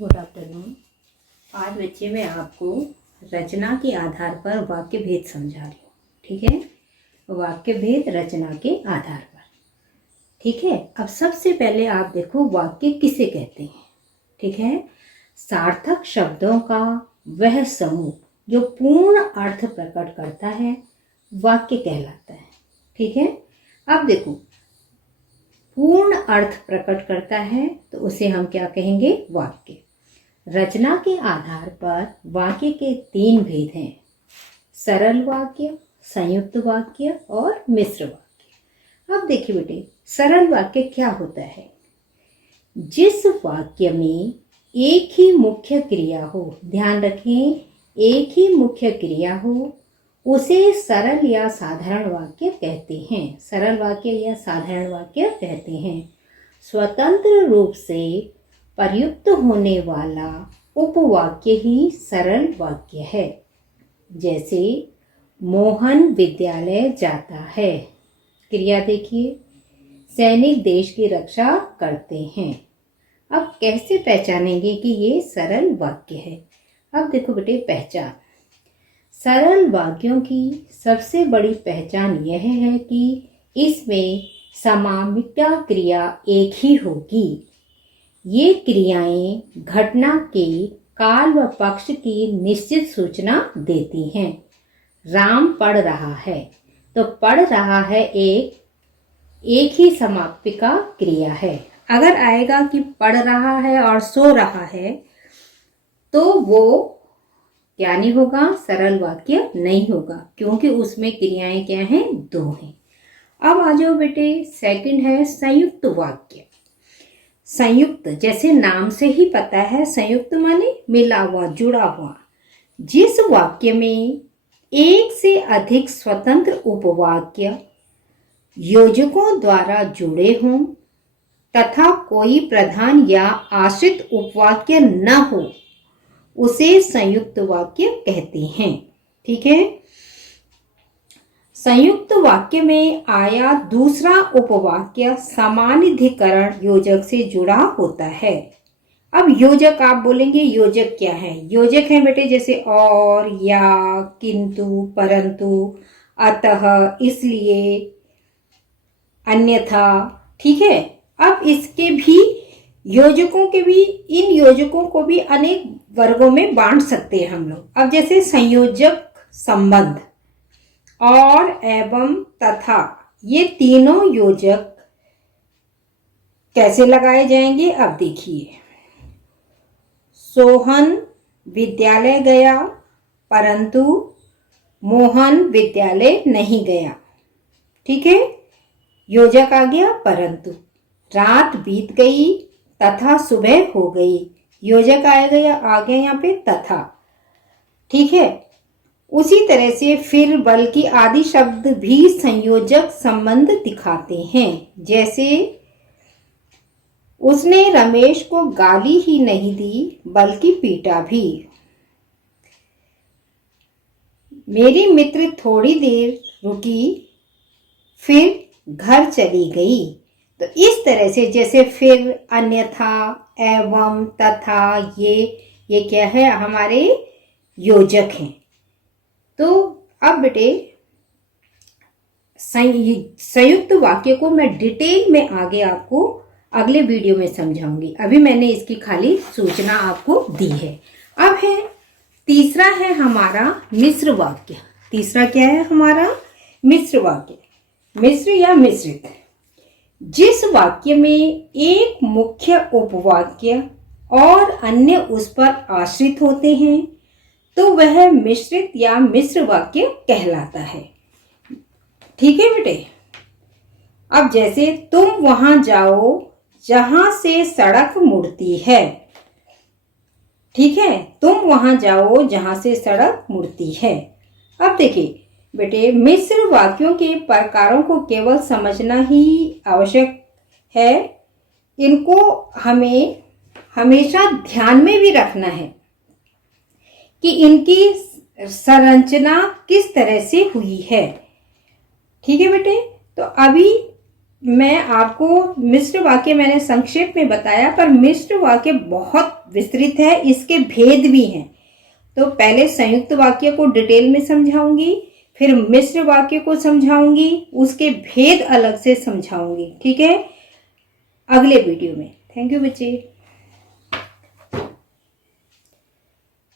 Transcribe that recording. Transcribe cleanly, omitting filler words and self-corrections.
Good afternoon. आज बच्चे मैं आपको रचना के आधार पर वाक्य भेद समझा रही हूँ। ठीक है, वाक्य भेद रचना के आधार पर। ठीक है, अब सबसे पहले आप देखो वाक्य किसे कहते हैं। ठीक है, सार्थक शब्दों का वह समूह जो पूर्ण अर्थ प्रकट करता है वाक्य कहलाता है। ठीक है, अब देखो पूर्ण अर्थ प्रकट करता है तो उसे हम क्या कहेंगे? वाक्य। रचना के आधार पर वाक्य के 3 भेद हैं: सरल वाक्य, संयुक्त वाक्य और मिश्र वाक्य। अब देखिए बेटे, सरल वाक्य क्या होता है? जिस वाक्य में एक ही मुख्य क्रिया हो, ध्यान रखें, एक ही मुख्य क्रिया हो, उसे सरल या साधारण वाक्य कहते हैं। सरल वाक्य या साधारण वाक्य कहते हैं। स्वतंत्र रूप से प्रयुक्त होने वाला उपवाक्य ही सरल वाक्य है। जैसे मोहन विद्यालय जाता है। क्रिया देखिए, सैनिक देश की रक्षा करते हैं। अब कैसे पहचानेंगे कि ये सरल वाक्य है? अब देखो बेटे, पहचान। सरल वाक्यों की सबसे बड़ी पहचान यह है कि इसमें समामिका क्रिया एक ही होगी। ये क्रियाएं घटना के काल व पक्ष की निश्चित सूचना देती हैं। राम पढ़ रहा है, तो पढ़ रहा है एक ही समापिका क्रिया है। अगर आएगा कि पढ़ रहा है और सो रहा है तो वो क्या नहीं होगा? सरल वाक्य नहीं होगा, क्योंकि उसमें क्रियाएं क्या हैं? 2 हैं। अब आ जाओ बेटे, सेकंड है संयुक्त वाक्य। संयुक्त जैसे नाम से ही पता है, संयुक्त माने मिला हुआ, जुड़ा हुआ। जिस वाक्य में एक से अधिक स्वतंत्र उपवाक्य योजकों द्वारा जुड़े हों तथा कोई प्रधान या आश्रित उपवाक्य न हो, उसे संयुक्त वाक्य कहते हैं। ठीक है, संयुक्त वाक्य में आया दूसरा उपवाक्य समानाधिकरण योजक से जुड़ा होता है। अब योजक आप बोलेंगे, योजक क्या है? योजक है बेटे जैसे और, या, किंतु, परंतु, अतः, इसलिए, अन्यथा। ठीक है, अब इसके भी योजकों के भी, इन योजकों को भी अनेक वर्गों में बांट सकते हैं हम लोग। अब जैसे संयोजक, संबंध, और, एवं, तथा, ये तीनों योजक कैसे लगाए जाएंगे? अब देखिए, सोहन विद्यालय गया परंतु मोहन विद्यालय नहीं गया। ठीक है, योजक आ गया परंतु। रात बीत गई तथा सुबह हो गई, योजक आ गया यहाँ पे तथा। ठीक है, उसी तरह से फिर, बल्कि आदि शब्द भी संयोजक संबंध दिखाते हैं। जैसे उसने रमेश को गाली ही नहीं दी बल्कि पीटा भी। मेरी मित्र थोड़ी देर रुकी फिर घर चली गई। तो इस तरह से जैसे फिर, अन्यथा, एवं, तथा, ये क्या है? हमारे योजक हैं। तो अब बेटे, संयुक्त वाक्य को मैं डिटेल में आगे आपको अगले वीडियो में समझाऊंगी। अभी मैंने इसकी खाली सूचना आपको दी है। अब है तीसरा, है हमारा मिश्र वाक्य। तीसरा क्या है हमारा? मिश्र वाक्य। मिश्र या मिश्रित, जिस वाक्य में एक मुख्य उपवाक्य और अन्य उस पर आश्रित होते हैं तो वह मिश्रित या मिश्र वाक्य कहलाता है। ठीक है बेटे, अब जैसे तुम वहां जाओ जहां से सड़क मुड़ती है। ठीक है, तुम वहां जाओ जहां से सड़क मुड़ती है। अब देखिए बेटे, मिश्र वाक्यों के प्रकारों को केवल समझना ही आवश्यक है। इनको हमें हमेशा ध्यान में भी रखना है कि इनकी संरचना किस तरह से हुई है। ठीक है बेटे, तो अभी मैं आपको मिश्र वाक्य मैंने संक्षेप में बताया, पर मिश्र वाक्य बहुत विस्तृत है, इसके भेद भी हैं। तो पहले संयुक्त वाक्य को डिटेल में समझाऊंगी, फिर मिश्र वाक्य को समझाऊंगी, उसके भेद अलग से समझाऊंगी, ठीक है, अगले वीडियो में। थैंक यू बच्चे।